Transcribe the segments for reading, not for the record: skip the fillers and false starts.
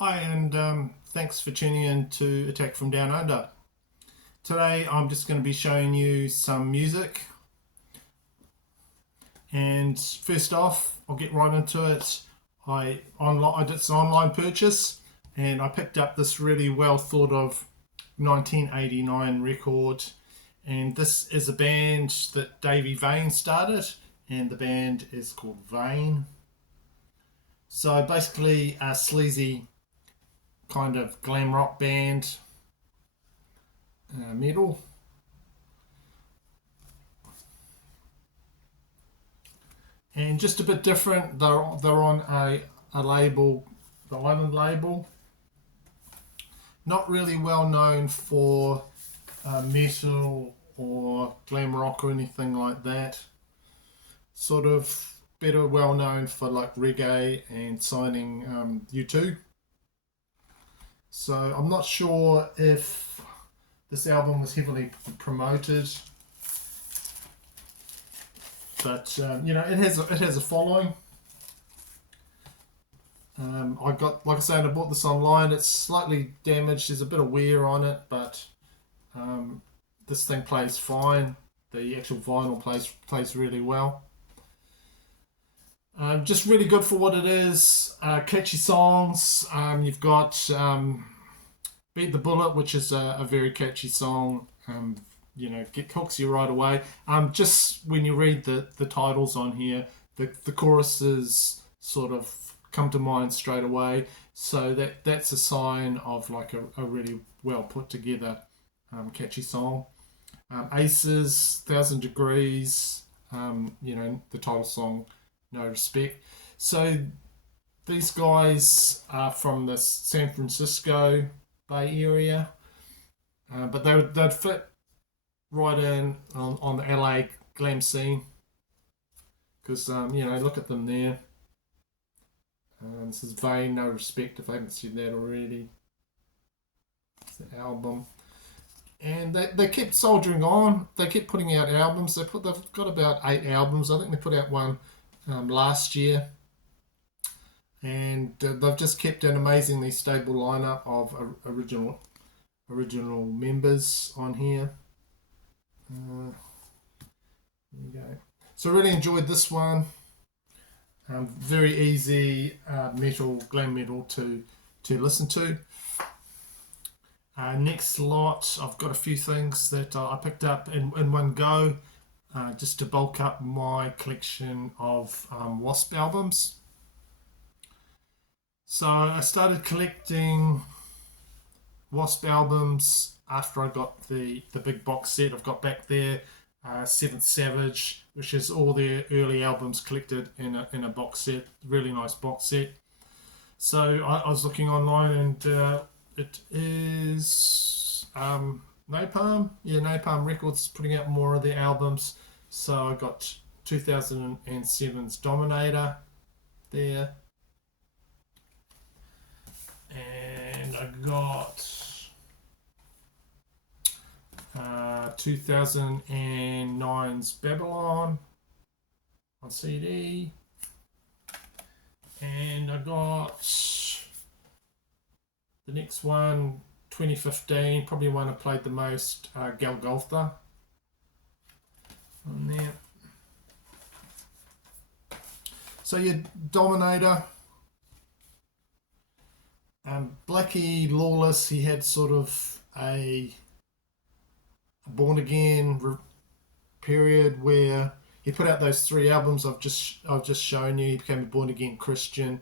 Hi, and thanks for tuning in to Attack from Down Under. Today I'm just going to be showing you some music, and first off, I'll get right into it. I did some online purchase, and I picked up this really well thought of 1989 record, and this is a band that Davey Vane started, and the band is called Vane. So basically, a sleazy kind of glam rock band, metal. And just a bit different. They're on a label, the Island label. Not really well known for metal or glam rock or anything like that. Sort of better well known for like reggae and signing U2. So I'm not sure if this album was heavily promoted, but it has a following. I got, like I said, I bought this online. It's slightly damaged. There's a bit of wear on it, but this thing plays fine. The actual vinyl plays really well. Just really good for what it is. Catchy songs. You've got Beat the Bullet, which is a very catchy song. Hooks you right away. Just when you read the titles on here, the choruses sort of come to mind straight away. So that's a sign of like a really well put together catchy song. Aces, 1000 Degrees, the title song, No Respect. So these guys are from the San Francisco Bay Area, but they'd fit right in on the LA glam scene because look at them there. This is Vain, No Respect, if I haven't seen that already. It's the album. And they kept soldiering on. They kept putting out albums. They've got about 8 albums. I think they put out one last year. And they've just kept an amazingly stable lineup of original members on here. There you go. So really enjoyed this one. Very easy glam metal to listen to. Next lot, I've got a few things that I picked up in one go, just to bulk up my collection of Wasp albums. So I started collecting Wasp albums after I got the big box set I've got back there, Seventh Savage, which is all their early albums collected in a box set, really nice box set. So I was looking online, and it is Napalm Records putting out more of their albums. So I got 2007's Dominator there, and I got 2009's Babylon on CD, and I got the next one, 2015, probably one I played the most, Golgotha on there. So your Dominator, Blackie Lawless, he had sort of a born again period where he put out those 3 albums I've just shown you. He became a born again Christian.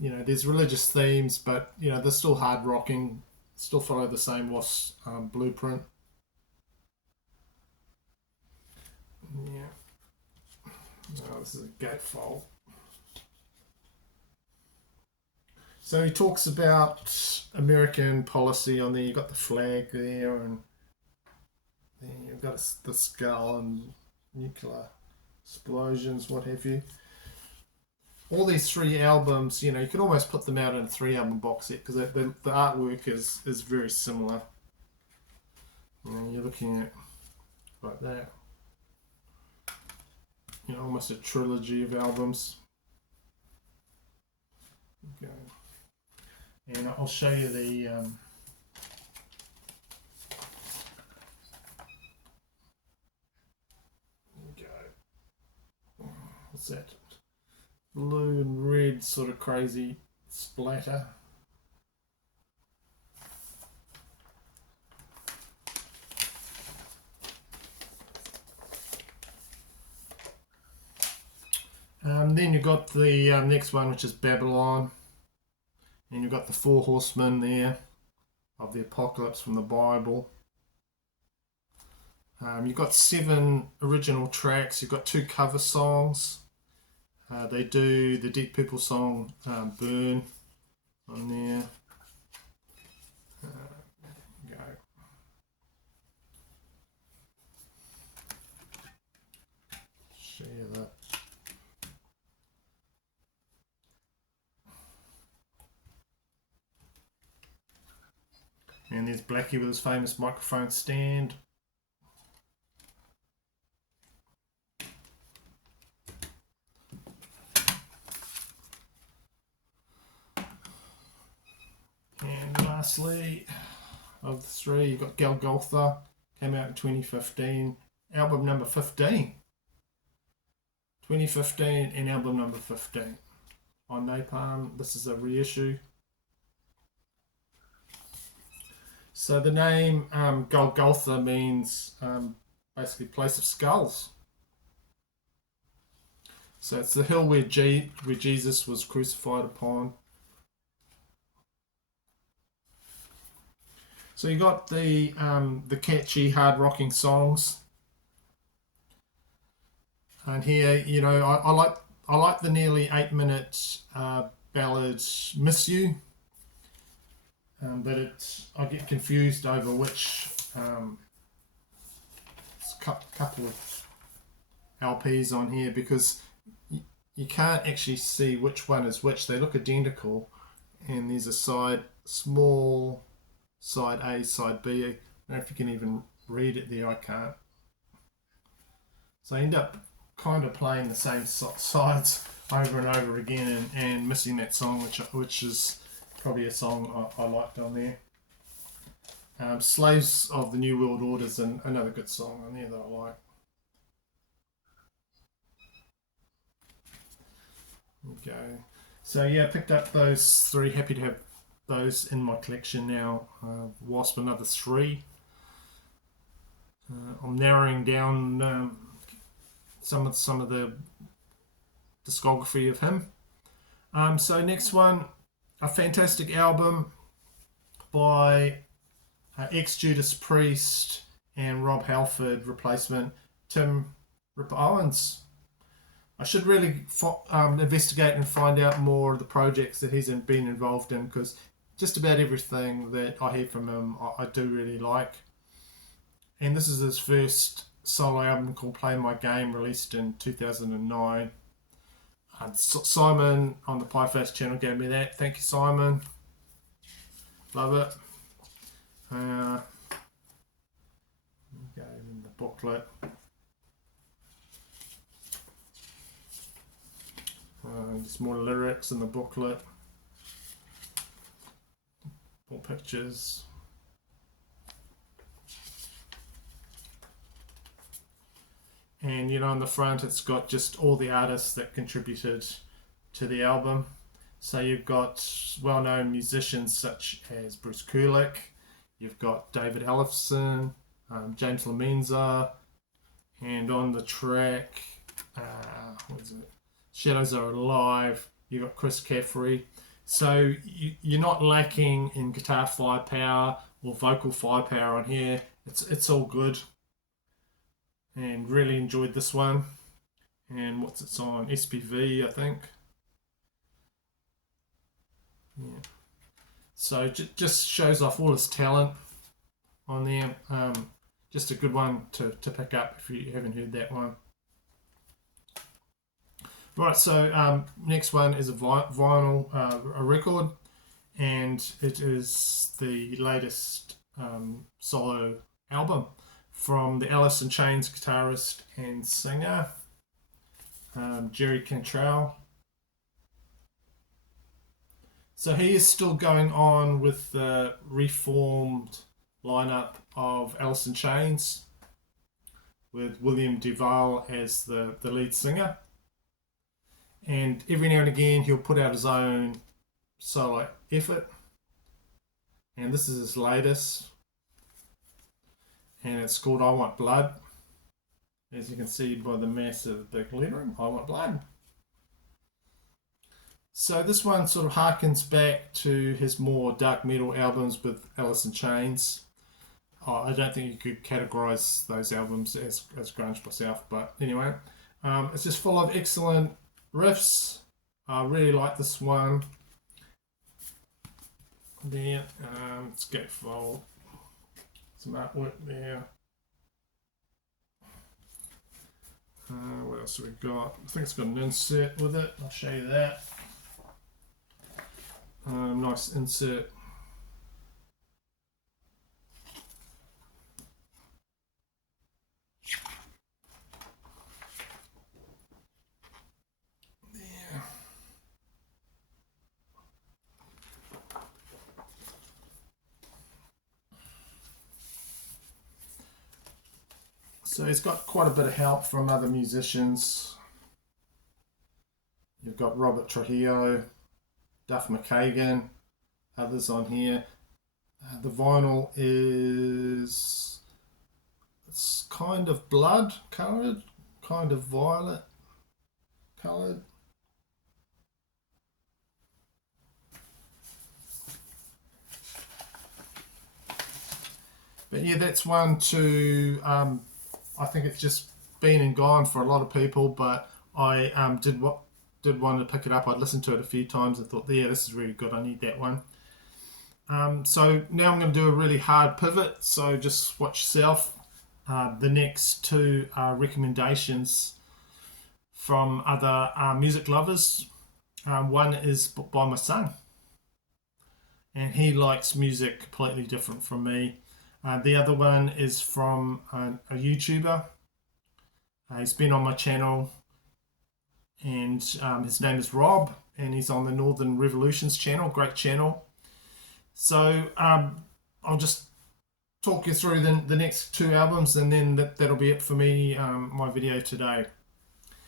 There's religious themes, but they're still hard rocking, still follow the same Wasp blueprint. Yeah. Oh, this is a gatefold. So he talks about American policy on there. You've got the flag there, and then you've got the skull and nuclear explosions, what have you. All these 3 albums, you can almost put them out in a 3-album box set because the artwork is very similar. You're looking at like that. Almost a trilogy of albums. Okay. And I'll show you the what's that? Blue and red sort of crazy splatter. Then you've got the next one, which is Babylon. And you've got the 4 horsemen there of the apocalypse from the Bible. You've got 7 original tracks. You've got 2 cover songs. They do the Deep Purple song Burn on there. Go. Share that. And there's Blackie with his famous microphone stand. And lastly, of the 3, you've got Golgotha, came out in 2015, album number 15. 2015 and album number 15 on Napalm. This is a reissue. So the name Golgotha means basically place of skulls. So it's the hill where Jesus was crucified upon. So you got the catchy, hard rocking songs, and here, you know, I like the nearly 8-minute ballad "Miss You," but I get confused over which couple of LPs on here, because you can't actually see which one is which. They look identical, and there's a small side A, side B. I don't know if you can even read it there. I can't. So I end up kind of playing the same sides over and over again, and missing that song, which is probably a song I liked on there. Slaves of the New World Order is another good song on there that I like. Okay. So yeah, I picked up those 3. Happy to have those in my collection now. Wasp another 3. I'm narrowing down some of the discography of him. So next one, a fantastic album by ex-Judas Priest and Rob Halford replacement Tim "Ripper" Owens. I should really investigate and find out more of the projects that he's been involved in, because just about everything that I hear from him I do really like. And this is his first solo album called Play My Game, released in 2009. Simon on the Piefast channel gave me that. Thank you, Simon. Love it. Go in the booklet. Just more lyrics in the booklet. More pictures. And you know, on the front it's got just all the artists that contributed to the album. So you've got well-known musicians such as Bruce Kulick, you've got David Ellefson, James Lamenza, and on the track, what is it? Shadows Are Alive, you've got Chris Caffrey. So you're not lacking in guitar firepower or vocal firepower on here. It's all good. And really enjoyed this one. And what's it on? SPV, I think. Yeah. So just shows off all his talent on there. Just a good one to pick up if you haven't heard that one. Right, so next one is a vinyl, a record, and it is the latest solo album from the Alice in Chains guitarist and singer, Jerry Cantrell. So he is still going on with the reformed lineup of Alice in Chains, with William Duval as the lead singer. And every now and again he'll put out his own solo effort. And this is his latest. And it's called I Want Blood. As you can see by the massive big lettering, I Want Blood. So this one sort of harkens back to his more dark metal albums with Alice in Chains. I don't think you could categorize those albums as grunge myself, but anyway, it's just full of excellent riffs. I really like this one. There, let's go for some artwork there. What else have we got? I think it's got an insert with it. I'll show you that. Nice insert. There. So he's got quite a bit of help from other musicians. You've got Robert Trujillo, Duff McKagan, others on here. The vinyl is, it's kind of blood coloured, kind of violet coloured. But yeah, that's one to, I think it's just been and gone for a lot of people, but I did want to pick it up. I'd listened to it a few times and thought, yeah, this is really good. I need that one. So now I'm going to do a really hard pivot. So just watch yourself. The next two are recommendations from other music lovers. One is by my son, and he likes music completely different from me. The other one is from a YouTuber. He's been on my channel, and his name is Rob, and he's on the Northern Revolutions channel. Great channel. So I'll just talk you through the next two albums, and then that'll be it for me, my video today.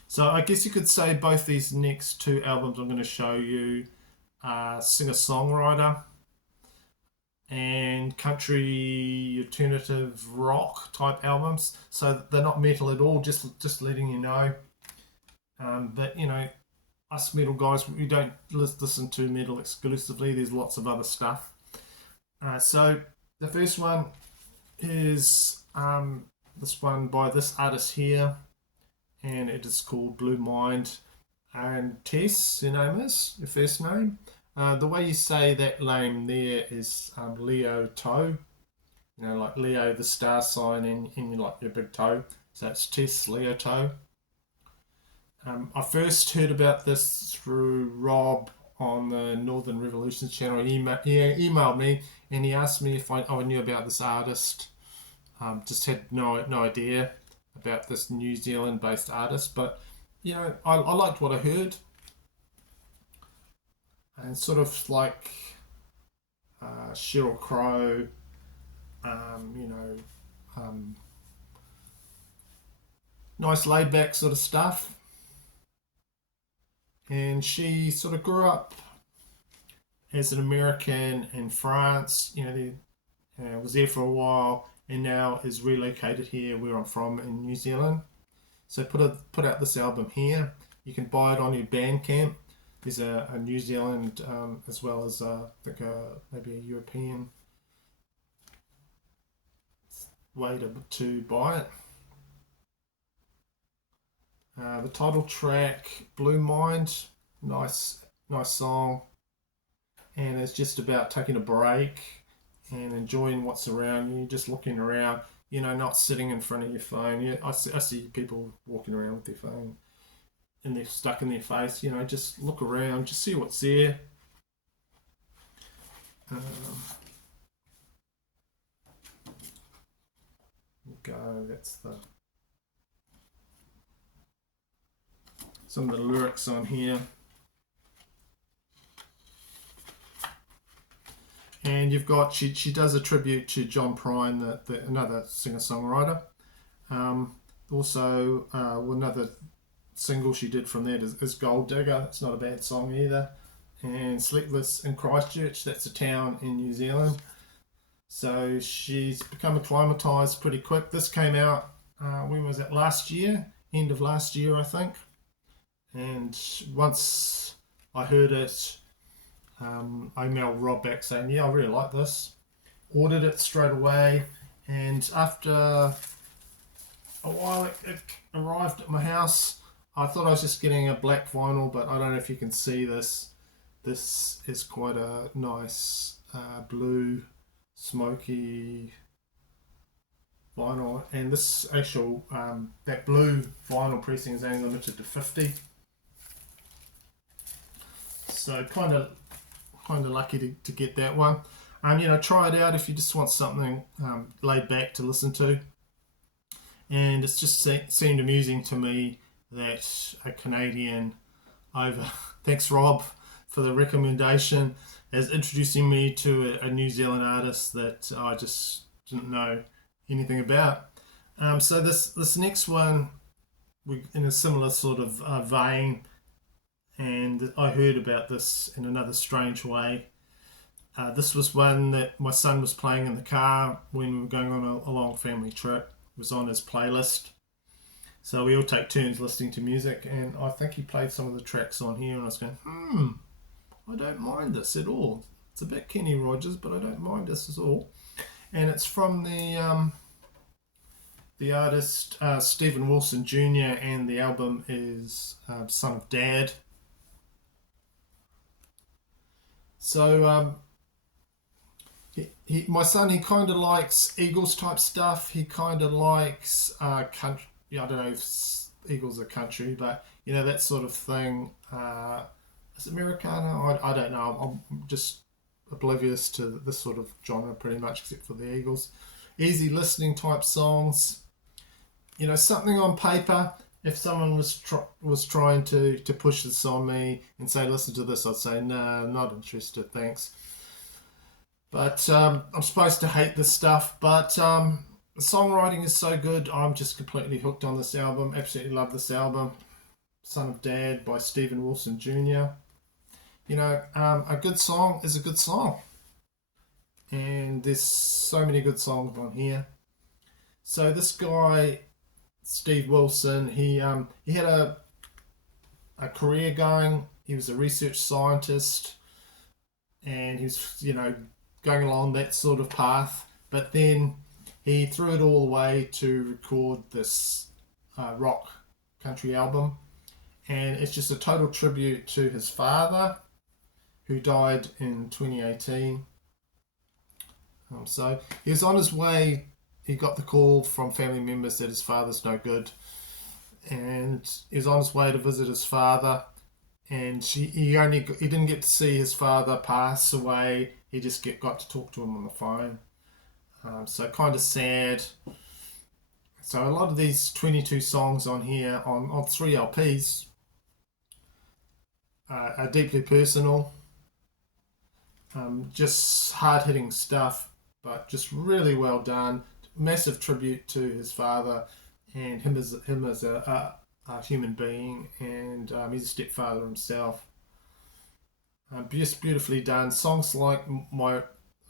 So I guess you could say both these next two albums I'm going to show you are singer-songwriter and country alternative rock type albums. So they're not metal at all, just letting you know. But you know, us metal guys, we don't listen to metal exclusively. There's lots of other stuff. So the first one is this one by this artist here, and it is called Blue Mind. And Tess, your name is, your first name. The way you say that name there is Leo toe. You know, like Leo, the star sign, and like your big toe. So it's Tess Leo toe. I first heard about this through Rob on the Northern Revolutions channel. He emailed me and he asked me if I knew about this artist. Just had no idea about this New Zealand-based artist, but you know, I liked what I heard, and sort of like Sheryl Crow, you know, nice laid-back sort of stuff. And she sort of grew up as an American in France, you know, was there for a while, and now is relocated here where I'm from in New Zealand. So put out this album here. You can buy it on your Bandcamp. There's a New Zealand as well as I think maybe a European way to buy it. The title track, Blue Mind, nice song, and it's just about taking a break and enjoying what's around you, just looking around, you know, not sitting in front of your phone. Yeah, I see people walking around with their phone and they're stuck in their face, you know, just look around, just see what's there. That's some of the lyrics on here. And you've got she does a tribute to John Prine, another singer songwriter. Also, another single she did from that is Gold Digger. That's not a bad song either. And Sleepless in Christchurch, that's a town in New Zealand. So she's become acclimatised pretty quick. This came out, when was it, last year? End of last year, I think. And once I heard it, I emailed Rob back saying, yeah, I really like this. Ordered it straight away. And after a while, it arrived at my house. I thought I was just getting a black vinyl, but I don't know if you can see this. This is quite a nice blue, smoky vinyl. And this actual, that blue vinyl pressing is only limited to 50. So kind of lucky to get that one. Try it out if you just want something laid back to listen to. And it's just seemed amusing to me that a Canadian over, thanks Rob for the recommendation, is introducing me to a New Zealand artist that I just didn't know anything about. So this next one, we in a similar sort of vein, and I heard about this in another strange way. This was one that my son was playing in the car when we were going on a long family trip. It was on his playlist. So we all take turns listening to music, and I think he played some of the tracks on here, and I was going, I don't mind this at all. It's a bit Kenny Rogers, but I don't mind this at all. And it's from the artist Stephen Wilson Jr., and the album is Son of Dad. So my son, he kind of likes Eagles type stuff. He kind of likes country. I don't know if Eagles are country, but that sort of thing. Is it Americana? I don't know. I'm just oblivious to this sort of genre pretty much, except for the Eagles. Easy listening type songs. Something on paper. If someone was trying to push this on me and say, listen to this, I'd say, no, not interested, thanks. But I'm supposed to hate this stuff, but the songwriting is so good. I'm just completely hooked on this album. Absolutely love this album. Son of Dad by Stephen Wilson Jr. A good song is a good song. And there's so many good songs on here. So this guy, Steve Wilson, he had a career going. He was a research scientist, and he was, going along that sort of path. But then he threw it all away to record this rock country album, and it's just a total tribute to his father, who died in 2018. So he was on his way. He got the call from family members that his father's no good, and he was on his way to visit his father. And he didn't get to see his father pass away. He just got to talk to him on the phone. So kind of sad. So a lot of these 22 songs on here on 3 LPs are deeply personal. Just hard-hitting stuff, but just really well done. Massive tribute to his father and him as a human being, and he's a stepfather himself. Just beautifully done. Songs like My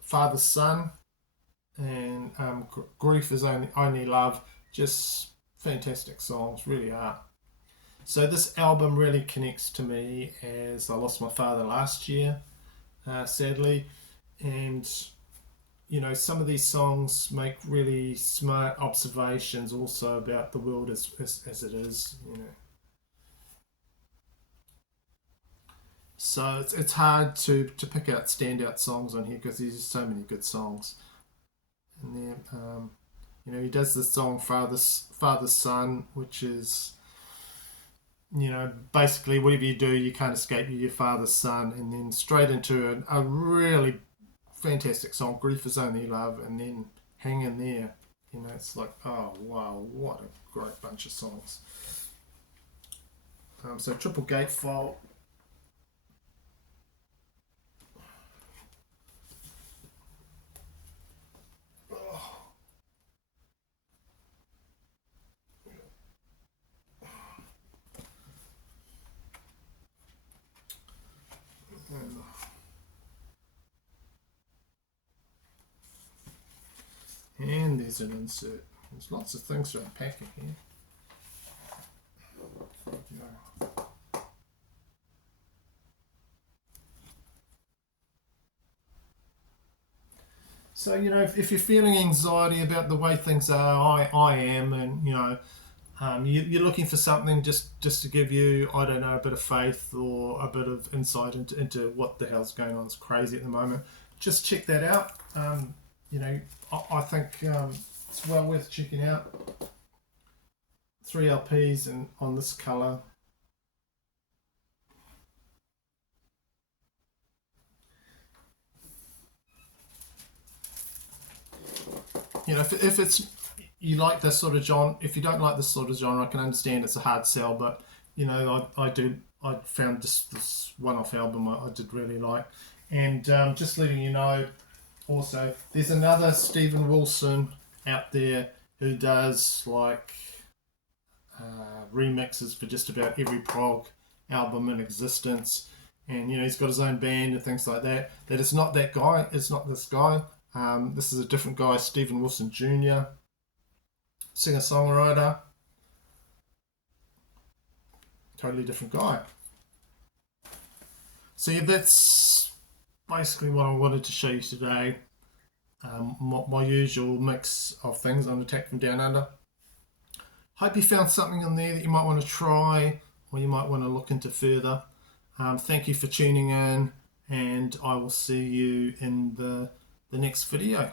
Father's Son and Grief is Only Love, just fantastic songs, really are. So this album really connects to me, as I lost my father last year, sadly, and some of these songs make really smart observations also about the world as it is, So it's hard to pick out standout songs on here because there's so many good songs. And then he does the song Father's Son, which is basically whatever you do, you can't escape, you're your father's son. And then straight into a really fantastic song, Grief is Only Love, and then Hang in There. It's like, oh wow, what a great bunch of songs. So Triple Gatefold. and there's an insert. There's lots of things to unpack in here. Yeah. So, you know, if you're feeling anxiety about the way things are, I am, and, you know, you're looking for something just to give you, I don't know, a bit of faith or a bit of insight into what the hell's going on. It's crazy at the moment. Just check that out. You know, I think it's well worth checking out. 3 LPs and on this colour. You know, if it's you like this sort of genre, if you don't like this sort of genre, I can understand it's a hard sell, but you know, I found this one-off album I did really like, and just letting you know, also there's another Stephen Wilson out there who does like remixes for just about every prog album in existence, and you know he's got his own band and things like that. That it's not that guy. It's not this guy. This is a different guy, Stephen Wilson Jr., singer-songwriter. Totally different guy. So yeah, that's basically what I wanted to show you today. My usual mix of things on Attack from Down Under. Hope you found something in there that you might want to try or you might want to look into further. Thank you for tuning in, and I will see you in the next video.